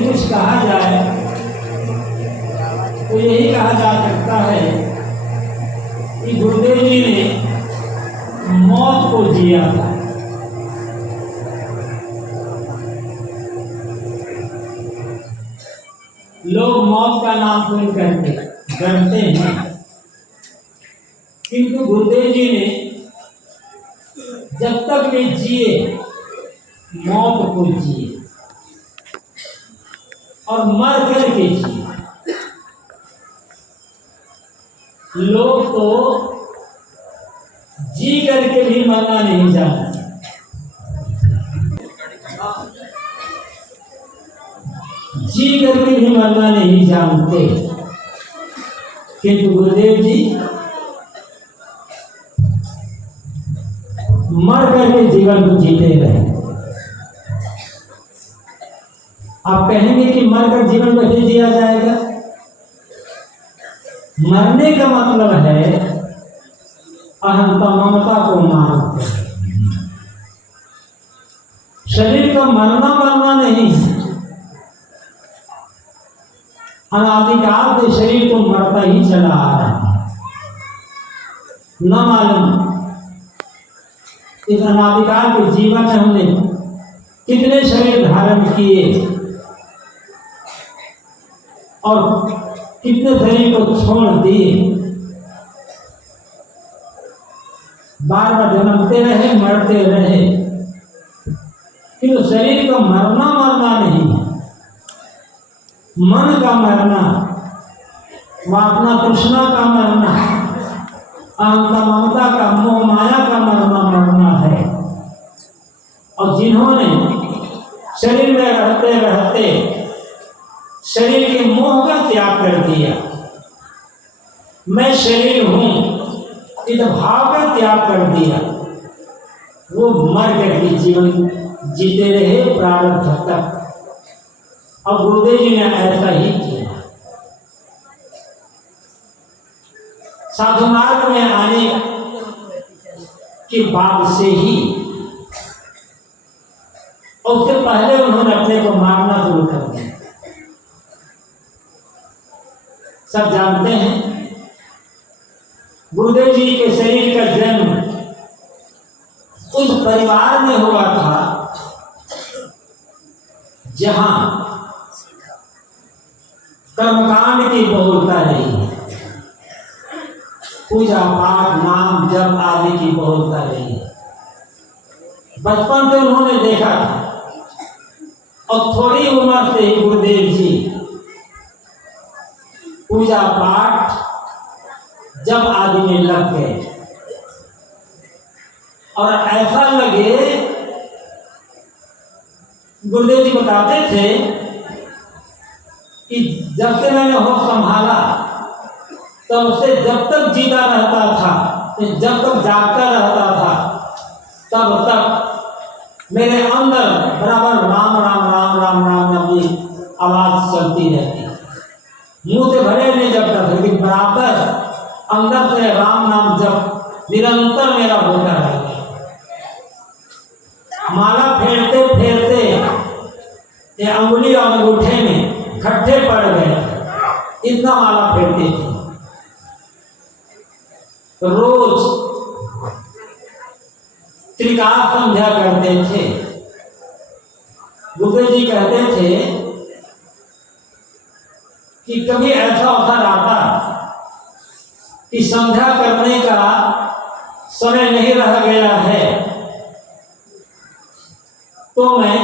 यदि कुछ कहा जाए तो यही कहा जा सकता है कि गुरुदेव जी ने मौत को जिया था। लोग मौत का नाम सुन करके डरते हैं, किंतु गुरुदेव जी ने जब तक वे जिए मौत को जिए और मर करके जिए। लोग तो जी करके भी मरना नहीं जानते, जी करके भी मरना नहीं जानते, किंतु गुरुदेव जी मर करके जीवन को जीते रहे। आप कहेंगे कि मरकर जीवन कैसे जिया जाएगा? मरने का मतलब है अहंता ममता को मारते। शरीर का मरना नहीं, अनादिकाल से शरीर को मरता ही चला आ रहा है। न मालूम इस अनादिकाल के जीवन में हमने कितने शरीर धारण किए और कितने शरीर को छोड़ दिए। बार बार जन्मते रहे, मरते रहे, किंतु शरीर का मरना नहीं है। मन का मरना, वासना तृष्णा का मरना, अहंता ममता का, मोह माया का मरना है। और जिन्होंने शरीर में रहते रहते शरीर के मोह का त्याग कर दिया, मैं शरीर हूं इस भाव का त्याग कर दिया, वो मर करके जीवन जीते रहे प्रारब्ध तक। और गुरुदेव जी ने ऐसा ही किया। साधु मार्ग में आने के बाद से ही, और उसके पहले उन्होंने अपने को मारना शुरू कर दिया। सब जानते हैं गुरुदेव जी के शरीर का जन्म उस परिवार में हुआ था जहां कर्मकांड की बहुलता रही है, पूजा पाठ नाम जप आदि की बहुलता रही है। बचपन से उन्होंने देखा था और थोड़ी उम्र से ही गुरुदेव जी पूजा पाठ जप आदि में लग गए। और ऐसा लगे, गुरुदेव जी बताते थे कि जब से मैंने होश संभाला तब से जब तक जीता रहता था, जब तक जागता रहता था, तब तक मेरे अंदर बराबर राम राम राम राम राम नाम की आवाज चलती रहती। मुंह से भरे नहीं जब तक, लेकिन बराबर अंदर से राम नाम जब निरंतर मेरा होता है। माला फेरते फेरते ये अंगुली और अंगूठे में खट्टे पड़ गए, इतना माला फेरते थे। रोज त्रिकाल संध्या करते थे। गुरुदेव जी कहते थे कि कभी ऐसा अवसर आता कि संध्या करने का समय नहीं रह गया है तो मैं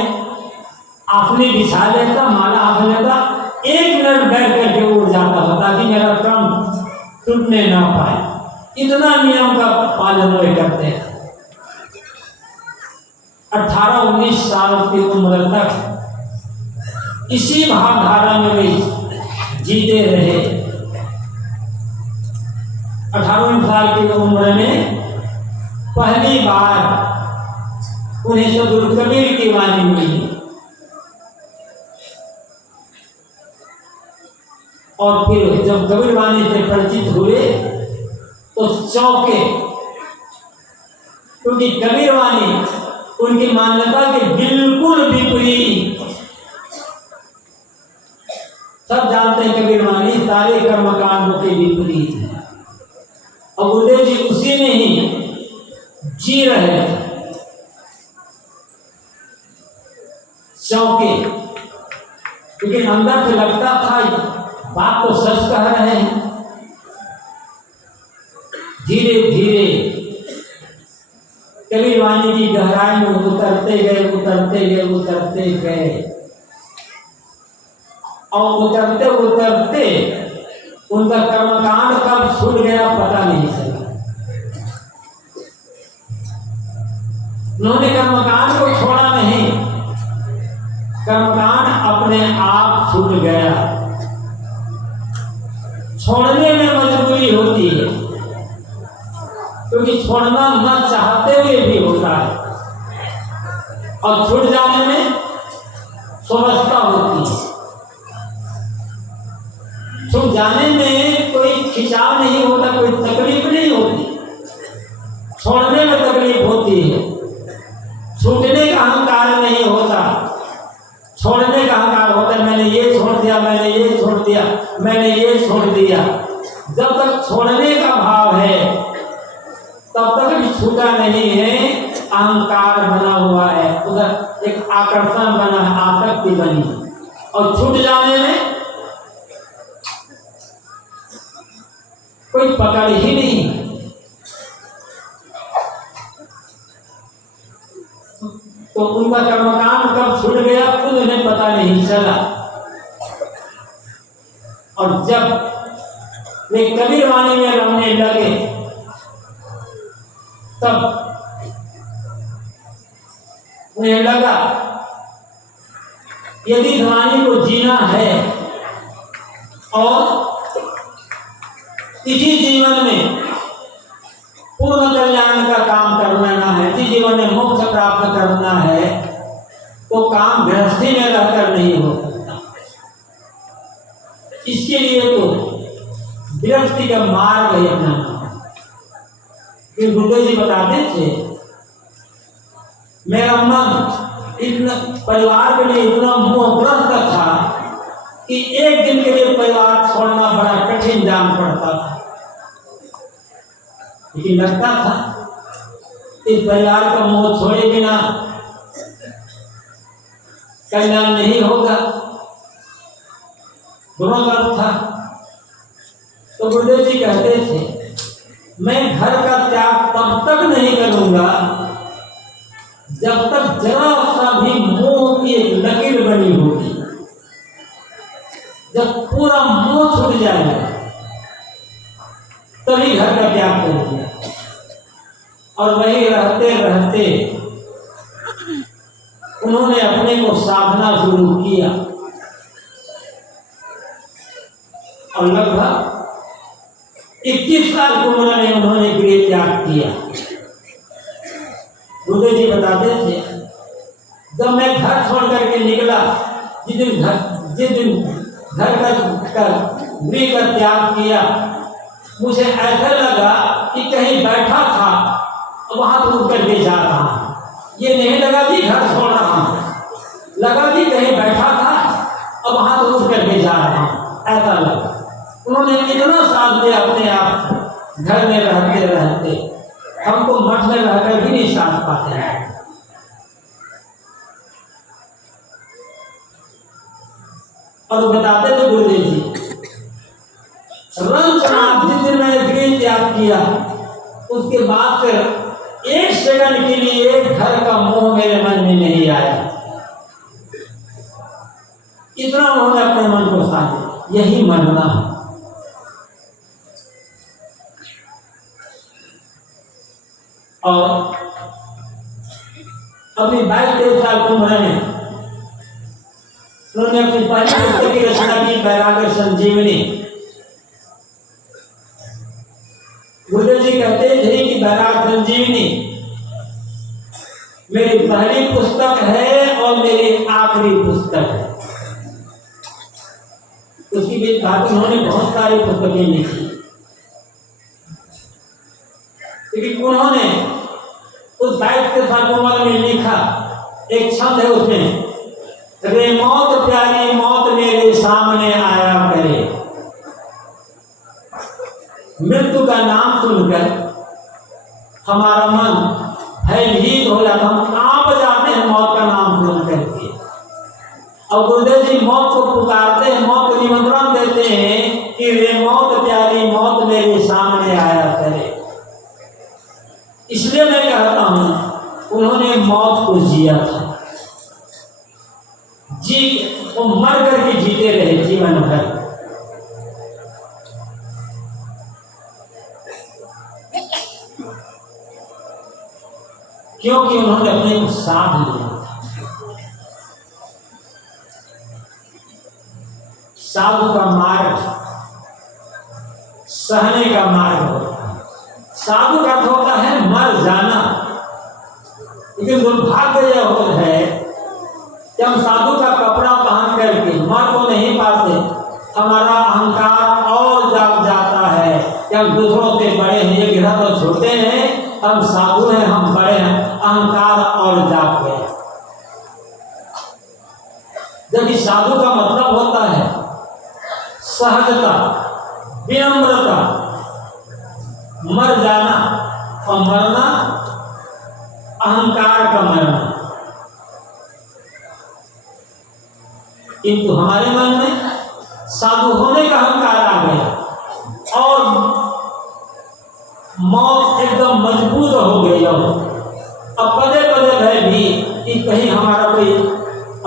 आफनी बिछा लेता, माला हाथ लेता, 1 मिनट बैठ करके उड़ जाता था ताकि मेरा काम टूटने ना पाए। इतना नियम का पालन वे करते हैं। 18-19 साल की उम्र तक इसी भावधारा में वे जीते रहे। 18 साल की उम्र में पहली बार उन्हें सद्गुरु कबीर की वाणी मिली और फिर जब कबीर वाणी से परिचित हुए तो चौंके, क्योंकि कबीर वाणी उनकी मान्यता के बिल्कुल विपरीत सब जानते हैं कबीर वाणी सारे कर्मकांडों के विपरीत है। और गुरुदेव जी उसी में ही जी रहे थे। चौंके, क्योंकि अंदर से लगता था बात तो सच कह रहे हैं। धीरे धीरे कबीर वाणी की गहराई में उतरते गए, उतरते गए, उतरते गए, और उतरते उतरते उनका कर्मकांड कब छूट गया पता नहीं चला। उन्होंने कर्मकांड को छोड़ा नहीं, कर्मकांड अपने आप छूट गया। छोड़ने में मजबूरी होती है, क्योंकि छोड़ना न चाहते हुए भी होता है, और छूट जाने में स्वावस्था होती है। छूट जाने में कोई खिंचाव नहीं होता, कोई तकलीफ नहीं होती, छोड़ने में तकलीफ होती है। छूटने का अहंकार नहीं होता, छोड़ने का अहंकार होता है। मैंने ये छोड़ दिया, मैंने ये छोड़ दिया, मैंने ये छोड़ दिया। जब तक छोड़ने का भाव है तब तक भी छूटा नहीं है, अहंकार बना हुआ है, उधर एक आकर्षण बना है, आसक्ति बनी। और छूट जाने में कोई पकड़ ही नहीं। तो उनका कर्मकांड कब छूट गया खुद उन्हें पता नहीं चला। और जब वे कबीर वाणी में रमने लगे तब उन्हें लगा यदि इस वाणी को जीना है और इसी जीवन में पूर्ण कल्याण का काम करना है, इसी जीवन में मोक्ष प्राप्त करना है, तो काम गृहस्थी में रहकर नहीं हो सकता। इसके लिए तो गृहस्थी का मार्ग है अपनाना। फिर गुरुदेव जी बताते थे, मेरा मन इतना परिवार के लिए इतना मोहग्रस्त था कि एक दिन के लिए परिवार छोड़ना बड़ा कठिन जान पड़ता था। लेकिन लगता था इस परिवार का मोह छोड़े बिना कल्याण नहीं होगा, दोनों तरफ था। तो गुरुदेव जी कहते थे, मैं घर का त्याग तब तक नहीं करूंगा जब तक जरा सा भी मोह की एक लकीर बनी होगी। जब पूरा मोह छूट जाएगा तभी घर का त्याग करूंगा। और वही रहते रहते उन्होंने अपने को साधना शुरू किया, और लगभग 21 साल की उम्र में उन्होंने गृह त्याग किया। गुरुदेव जी बताते थे, जब मैं घर छोड़ करके निकला, जिस दिन घर का गृह का त्याग किया, मुझे ऐसा लगा कि कहीं बैठा था और वहां तो उठ करके जा रहा हूं। ये नहीं लगा कि घर छोड़ रहा हूं, लगा कि कहीं बैठा था और वहां तो उठ करके जा रहा हूं, ऐसा लगा। उन्होंने इतना साथ दिया अपने आप, घर में रहते रहते। हम तो मठ में रहकर भी नहीं साथ पाते हैं। और बताते थे गुरुदेव जी, जिस दिन मैंने गृह त्याग किया उसके बाद फिर एक सेकंड के लिए घर का मोह मेरे मन में नहीं आया। इतना उन्होंने अपने मन को साधा, यही मरना है। और अपनी 22-23 साल की उम्र में उन्होंने अपनी पहली पुस्तक की रचना की, वैराग्य संजीवनी। गुरुदेव जी कहते थे कि वैराग्य संजीवनी मेरी पहली पुस्तक है और मेरी आखिरी पुस्तक है। उसकी भी बात उन्होंने बहुत सारी पुस्तकें लिखी, लेकिन उन्होंने उस 22 साल की उम्र में लिखा एक छंद है उसमें, रे मौत प्यारी मौत मेरे सामने आया करे। मृत्यु का नाम सुनकर हमारा मन भयभीत हो जाता, हम कांप जाते हैं मौत का नाम सुन करके। और गुरुदेव जी मौत को पुकारते हैं, मौत को निमंत्रण देते हैं कि रे मौत प्यारी मौत मेरे सामने आया करे। इसलिए मैं कहता हूं उन्होंने मौत को जिया था, जी वो मर करके जीते रहे जीवन भर। क्योंकि उन्होंने अपने को साध लिया था। साधु का मार्ग सहने का मार्ग होता है। साधु का अर्थ होता है मर जाना। लेकिन दुर्भाग्य यह होता है कि हम साधु का कपड़ा पहन करके मर तो नहीं पाते, हमारा अहंकार और जाग जाता है कि हम दूसरों से बड़े हैं, ये गिरा तो छोटे हैं, हम साधु हैं, हम बड़े हैं, अहंकार और जाग गए। जब इस साधु का मतलब होता है सहजता, विनम्रता, मर जाना, और मरना अहंकार का मरना। किंतु हमारे मन में साधु होने का अहंकार आ गया और मौत एकदम मजबूत हो गई। अब पदे पदे भय भी कि कहीं हमारा कोई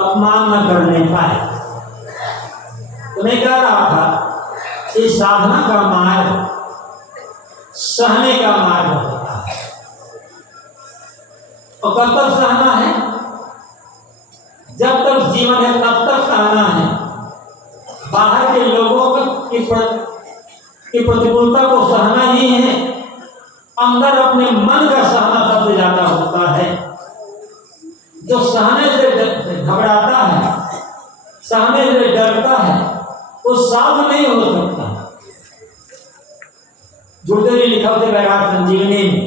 अपमान न करने पाए। तो मैं कह रहा था इस साधना का मार्ग सहने का मार्ग होता है। और कब तक सहना है? जब तक जीवन है तब तक सहना है। बाहर के लोगों की प्रतिकूलता को सहना ही है, अंदर अपने मन का सहना सबसे ज्यादा होता है। जो सहने से घबराता है, सहने से डरता है, वो साधु नहीं हो सकता। गुरुदेव जी लिखा थे वैराग संजीवनी में